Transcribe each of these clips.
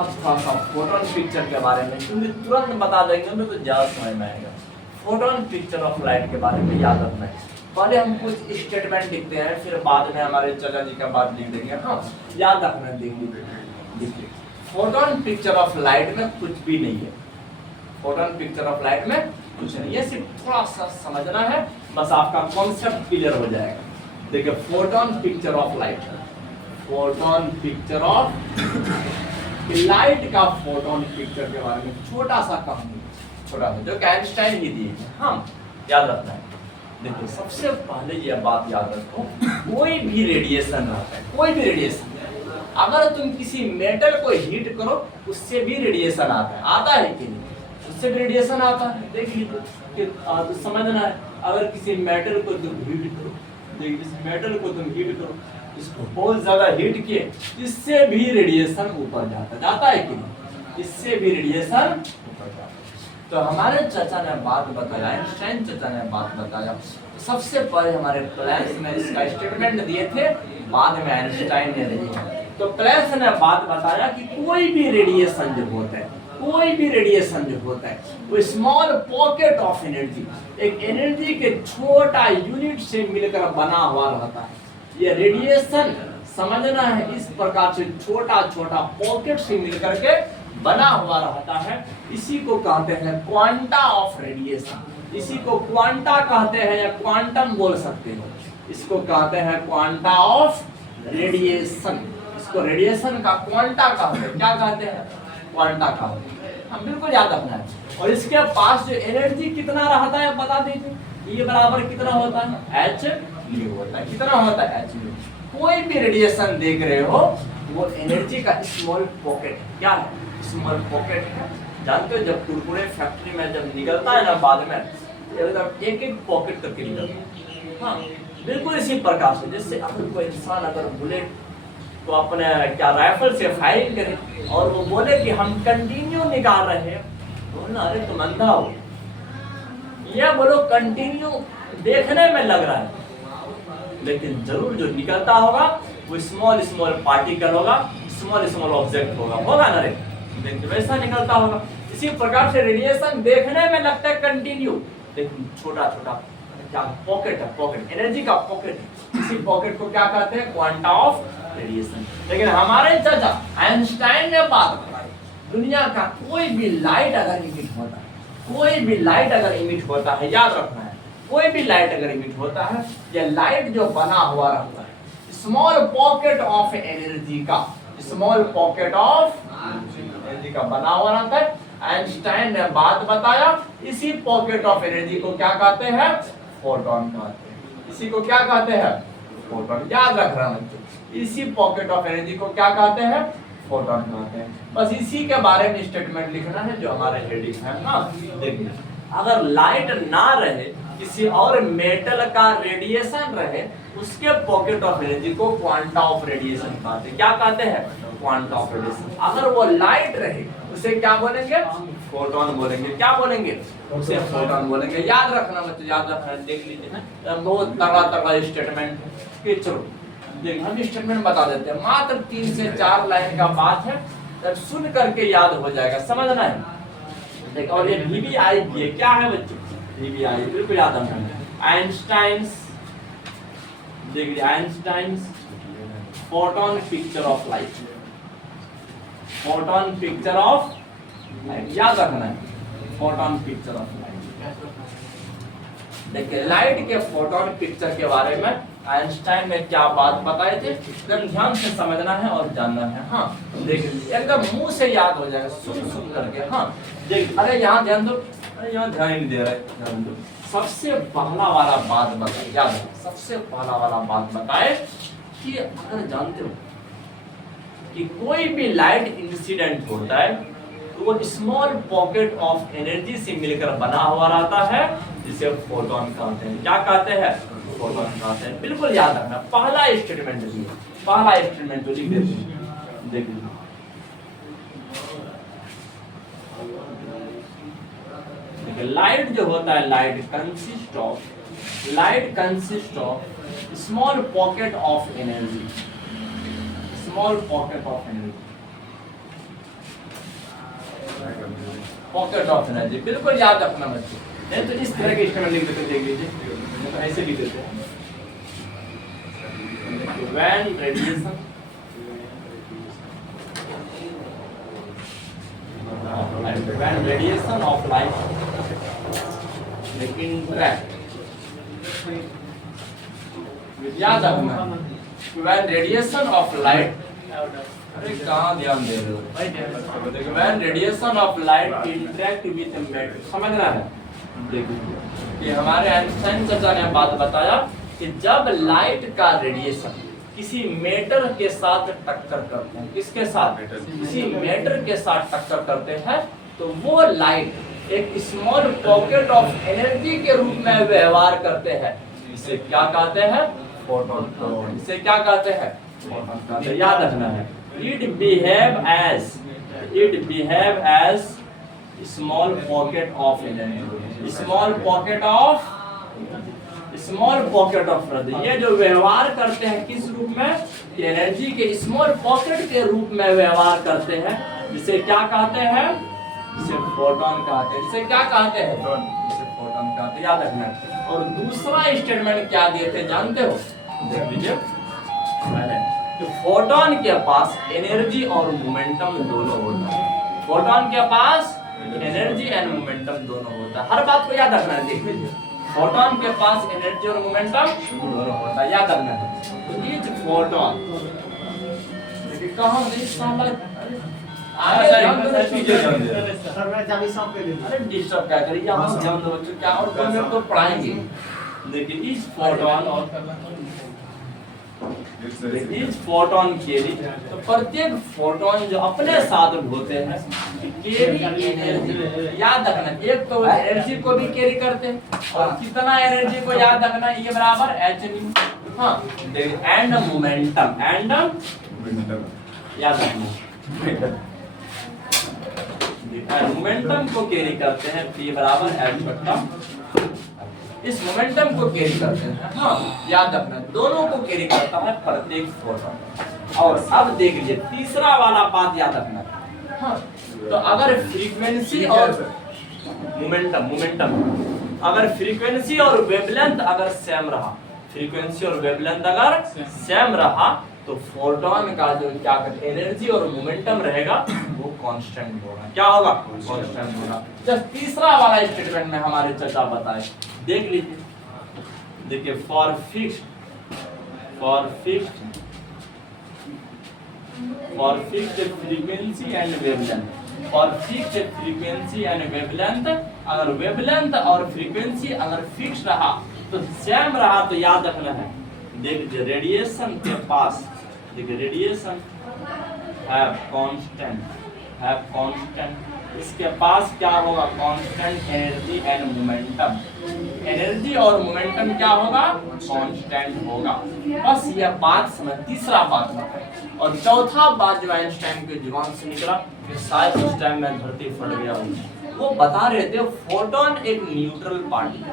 अब थोड़ा सा फोटोन पिक्चर के बारे में, क्योंकि तुरंत बता देंगे तो ज़्यादा समझ में आएगा। फोटोन पिक्चर ऑफ लाइट के बारे में याद रखना है। पहले हम कुछ स्टेटमेंट लिखते हैं, फिर बाद में हमारे चाचा जी का बात लिख देंगे। हाँ, याद रखना है। देखिए, फोटोन पिक्चर ऑफ लाइट में कुछ भी नहीं है। फोटोन पिक्चर ऑफ लाइट में कुछ नहीं है, सिर्फ थोड़ा सा समझना है, बस आपका कॉन्सेप्ट क्लियर हो जाएगा। देखिए, photon picture of light, photon picture of light का फोटोन पिक्चर के बारे में छोटा सा कहानी, छोटा सा, जो आइंस्टाइन ही दिए। हाँ, याद रखना है। देखो, सबसे पहले ये बात याद रखो, कोई भी रेडिएशन रहता है, कोई भी रेडिएशन, अगर तुम किसी मेटल को हीट करो उससे भी रेडिएशन आता है कि नहीं? उससे भी रेडिएशन आता है। देख लीजिए, तो समझना है, अगर किसी मेटल को तुम हीट करो, देखिए इस मेटल को तुम हीट करो, इसको बहुत ज्यादा हीट किए, इससे भी रेडिएशन ऊपर जाता है कि नहीं? इससे भी रेडिएशन ऊपर जाता है। तो हमारे चाचा ने बात बताया, आइंस्टाइन चाचा ने बात बताया, सबसे पहले हमारे प्लैंक ने इसका स्टेटमेंट दिए थे, बाद में आइंस्टाइन ने दिए। तो प्लैंक ने बात बताया कि कोई भी रेडिएशन जो होता है, कोई भी रेडिएशन जो होता है, वो स्मॉल पॉकेट ऑफ एनर्जी, एक एनर्जी के छोटा यूनिट से मिलकर बना हुआ रहता है। ये रेडिएशन समझना है, इस प्रकार से छोटा छोटा पॉकेट से मिलकर के बना हुआ रहता है। इसी को कहते हैं क्वांटा ऑफ रेडिएशन। इसी को क्वांटा कहते हैं या क्वांटम बोल सकते हो। इसको कहते हैं क्वांटा ऑफ रेडिएशन। इसको रेडिएशन का क्वांटा कहते हैं। क्या कहते हैं? क्वांटा कहते हैं। हम बिल्कुल याद रखना है। और इसके पास जो एनर्जी कितना रहता है बता दीजिए। ये बराबर कितना होता है? एच न्यू होता है। कितना होता है? H new. कोई भी रेडिएशन देख रहे हो, वो एनर्जी का स्मॉल पॉकेट। क्या है? स्मॉल पॉकेट है। जानते हो, जब कुरकुरे फैक्ट्री में जब निकलता है ना, बाद में एकदम एक एक पॉकेट करके निकलता है। हाँ, बिल्कुल इसी प्रकार से, जैसे अगर कोई इंसान अगर बुलेट तो अपने क्या राइफल से फायरिंग करे और वो बोले कि हम कंटिन्यू निकाल रहे हैं, बोलना अरे तुम अंधा हो, या बोलो कंटिन्यू देखने में लग रहा है, लेकिन जरूर जो निकलता होगा वो स्मॉल स्मॉल पार्टिकल होगा, स्मॉल स्मॉल ऑब्जेक्ट होगा ना रे, देखिए वैसा निकलता होगा। इसी प्रकार से रेडिएशन देखने में लगता है कंटिन्यू, लेकिन छोटा छोटा क्या पॉकेट है, पॉकेट एनर्जी का पॉकेट है। इसी पॉकेट को क्या कहते हैं? Quanta of radiation. लेकिन हमारे चाचा आइंस्टाइन ने बात बताई, दुनिया का कोई भी लाइट अगर इमिट होता है, कोई भी लाइट अगर इमिट होता है, याद रखना है, कोई भी लाइट अगर इमिट होता है, ये लाइट जो बना हुआ रहता है स्मॉल पॉकेट ऑफ एनर्जी का, स्मॉल पॉकेट ऑफ एनर्जी का बना हुआ रहता है। आइंस्टाइन ने बात बताया, इसी पॉकेट ऑफ एनर्जी को क्या कहते हैं? फोटोन कहते हैं। इसी को क्या कहते हैं? फोटोन। याद रख रहा हूं, इसी पॉकेट ऑफ एनर्जी को क्या कहते हैं? फोटोन कहते हैं। बस इसी के बारे में स्टेटमेंट लिखना है जो हमारे हेडिंग है ना। देखिए, अगर लाइट ना रहे, किसी और मेटल का रेडिएशन रहे, उसके पॉकेट ऑफ एनर्जी को क्वांटा ऑफ रेडिएशन कहते हैं। क्या कहते हैं? Quanta of radiation. अगर वो लाइट रहे, उसे क्या बोलेंगे? फोटोन बोलेंगे। क्या बोलेंगे? उसे फोटोन बोलेंगे। याद रखना बच्चों, याद रखना। देख लीजिए ना, बहुत तगड़ा स्टेटमेंट है। चलो देखिए, हम स्टेटमेंट बता देते हैं, मात्र 3 से 4 लाइन का बात है, जब सुन करके याद हो जाएगा, समझना है। देखो, और ये VBI भी है। क्या है बच्चों? VBI बिल्कुल याद रखना। आइंस्टाइन्स, देखिए Einstein's photon picture of light, photon picture of light, याद रखना है, फोटोन पिक्चर ऑफ लाइट। देखिए, लाइट के फोटोन पिक्चर के बारे में आइंस्टाइन ने क्या बात बताए थे, एकदम ध्यान से समझना है और जानना है। हाँ, देखिए एकदम मुंह से याद हो जाएगा, सुन करके। हाँ, देख, अरे यहाँ ध्यान दो, अरे यहाँ ध्यान नहीं दे रहे, ध्यान दो। सबसे पहला वाला बात बताए, याद है, सबसे पहला वाला बात बताए कि अगर जानते हो कि कोई भी लाइट इंसिडेंट होता है तो वो स्मॉल पॉकेट ऑफ एनर्जी से मिलकर बना हुआ रहता है, जिसे फोटोन कहते हैं। क्या कहते हैं? फोटोन कहते हैं। बिल्कुल याद रखना। पहला स्टेटमेंट लिखिए, पहला स्टेटमेंट तो लिख देते हैं। देखिए, लाइट जो होता है, light consist of small pocket of energy, small pocket of energy. Pocket of energy, बिल्कुल याद रखना बच्चे। नहीं तो इस तरह के स्टेटमेंट लिख देते, देख लीजिए, तो ऐसे लिख देते हैं when radiation of light interact, याद रखना when radiation of light, अरे कहाँ ध्यान दे रहे हो, देखो when radiation of light interact with matter, समझना है। देखिए ये हमारे आइंस्टाइन चाचा ने बात बताया कि जब लाइट का रेडिएशन किसी मेटर के साथ टक्कर करते हैं, किसके साथ, किसी मेटर के साथ टक्कर करते हैं, तो वो लाइट एक स्मॉल पॉकेट ऑफ एनर्जी के रूप में व्यवहार करते हैं। इसे क्या कहते हैं, फोटॉन। इसे क्या कहते हैं, फोटॉन कहते हैं, याद रखना है। It behave as small pocket of energy, small pocket of energy. ये जो व्यवहार करते हैं किस रूप में, एनर्जी के स्मॉल पॉकेट के रूप में व्यवहार करते हैं, जिसे क्या कहते हैं, इसे फोटॉन कहते हैं। इसे क्या कहते हैं, इसे फोटॉन कहते हैं, याद रखना। और दूसरा स्टेटमेंट क्या दिए थे जानते हो, देख लीजिए। तो फोटॉन के पास एनर्जी और मोमेंटम दोनों होता है। फोटॉन के पास एनर्जी एंड मोमेंटम दोनों होता है, हर बात को याद रखना है। देख लीजिए, फोटॉन के पास एनर्जी और मोमेंटम दोनों होता है, याद रखना है। तो ईच फोटॉन, देखिए कहां से सामने अरे डिस्टर्ब क्या करिए, यहाँ ध्यान दो बच्चों, क्या और 2 मिनट तो पढ़ाएंगे। देखिए इस फोटॉन के लिए, तो प्रत्येक फोटॉन जो अपने साथ होते हैं कैरी एनर्जी, याद रखना। एक तो एनर्जी को भी कैरी करते हैं, और कितना एनर्जी को याद रखना, ये बराबर h, हाँ, एंड मोमेंटम, याद रखना, मोमेंटम को कैरी करते हैं, p बराबर h बटा, इस मोमेंटम को कैरी करते हैं, हाँ, याद रखना, दोनों को कैरी करता है प्रत्येक फोटॉन। और अब देख लीजिए तीसरा वाला बात याद रखना, हाँ, तो अगर फ्रीक्वेंसी और मोमेंटम अगर फ्रीक्वेंसी और वेवलेंथ अगर सेम रहा, फ्रीक्वेंसी और वेवलेंथ अगर सेम रहा, तो फोटॉन का जो क्या कहते हैं एनर्जी और मोमेंटम रहेगा वो कांस्टेंट होगा। क्या होगा, कांस्टेंट होगा। जब तीसरा वाला स्टेटमेंट में हमारे चाचा बताए, देख लीजिए, देखिए for fixed frequency and wavelength, for fixed frequency and wavelength, अगर वेवलेंथ और फ्रीक्वेंसी अगर फिक्स रहा तो सेम रहा, तो याद रखना है। देखिए रेडिएशन के पास, देखिए रेडिएशन हैव कांस्टेंट, इसके पास क्या होगा, constant energy and momentum, energy और मोमेंटम क्या होगा, कांस्टेंट होगा। बस ये बात समझ, तीसरा बात बताए। और चौथा बात जो आइंस्टाइन की जुबान से निकला कि शायद उस टाइम में धरती फट गया, वो बता रहे थे फोटॉन एक न्यूट्रल पार्टिकल,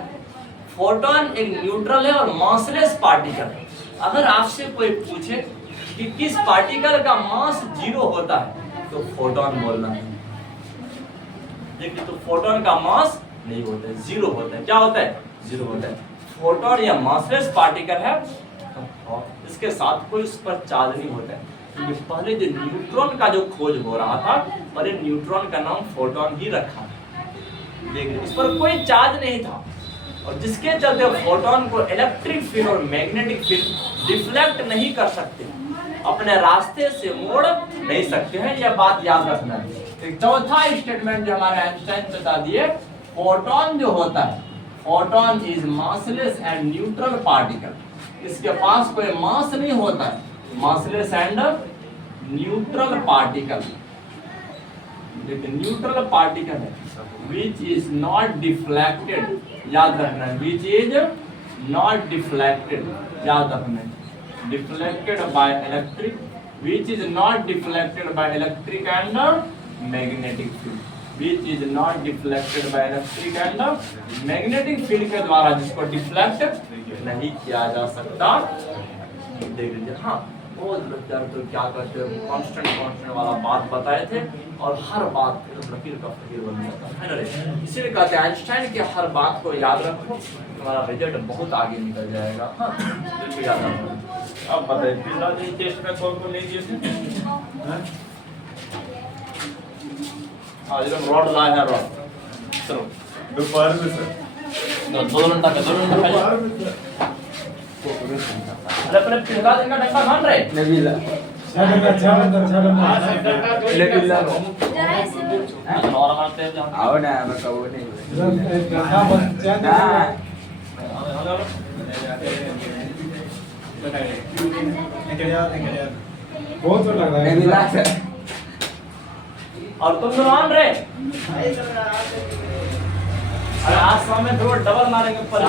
फोटॉन एक न्यूट्रल है और मासलेस पार्टिकल है। अगर आपसे कोई पूछे कि किस पार्टिकल का मास 0 होता है, तो फोटॉन बोलना है। देखिए तो फोटॉन का मास नहीं होता है, 0 होता है। क्या होता है, 0 होता है। फोटॉन या मासलेस पार्टिकल है, इसके साथ कोई उस पर चार्ज नहीं होता है। क्योंकि पहले जो न्यूट्रॉन का जो खोज हो रहा था, पहले न्यूट्रॉन का नाम फोटॉन ही रखा था। देखिए इस पर कोई चार्ज नहीं था, और जिसके चलते फोटॉन को इलेक्ट्रिक फील्ड और मैग्नेटिक फील्ड डिफ्लेक्ट नहीं कर सकते, अपने रास्ते से मोड़ नहीं सकते हैं। यह बात याद रखना है। एक चौथा स्टेटमेंट जो हमारे आइंस्टाइन बता दिए, फोटॉन जो होता है, photon is massless and neutral particle, इसके पास कोई मास नहीं होता है, मासलेस एंड न्यूट्रल पार्टिकल। देखिए न्यूट्रल पार्टिकल है, which is not deflected, याद रखना है, which is not deflected, याद रखना है, deflected by electric, which is not deflected by electric and magnetic field, which is not deflected by electric and magnetic field के द्वारा जिसको डिफ्लेक्ट नहीं किया जा सकता। देख लीजिए, हाँ बहुत लोग यार तो क्या करते हो कांस्टेंट वाला बात बताए थे और हर बात फकीर का फकीर बन जाता है ना रे। इसीलिए कहते हैं आइंस्टाइन के हर बात को याद रखो, तुम्हारा रिजल्ट बहुत आगे निकल जाएगा। हाँ बिल्कुल याद रखो। अब बताइए पिछला दिन टेस्ट में कौन नहीं दिए थे? हाँ एकदम रॉड लाए हैं रॉड। चलो दोपहर में सर, 2 घंटा का 2 घंटा दोपहर में सर। अरे अपने पिछला दिन का डंडा मान रहे नबीला नबीला और मारते हैं जहाँ आओ ना मैं कहो नहीं बहुत लग रहा है नबीला से और तुम लोग मान रहे अरे आज शाम में दो डबल मारेंगे पर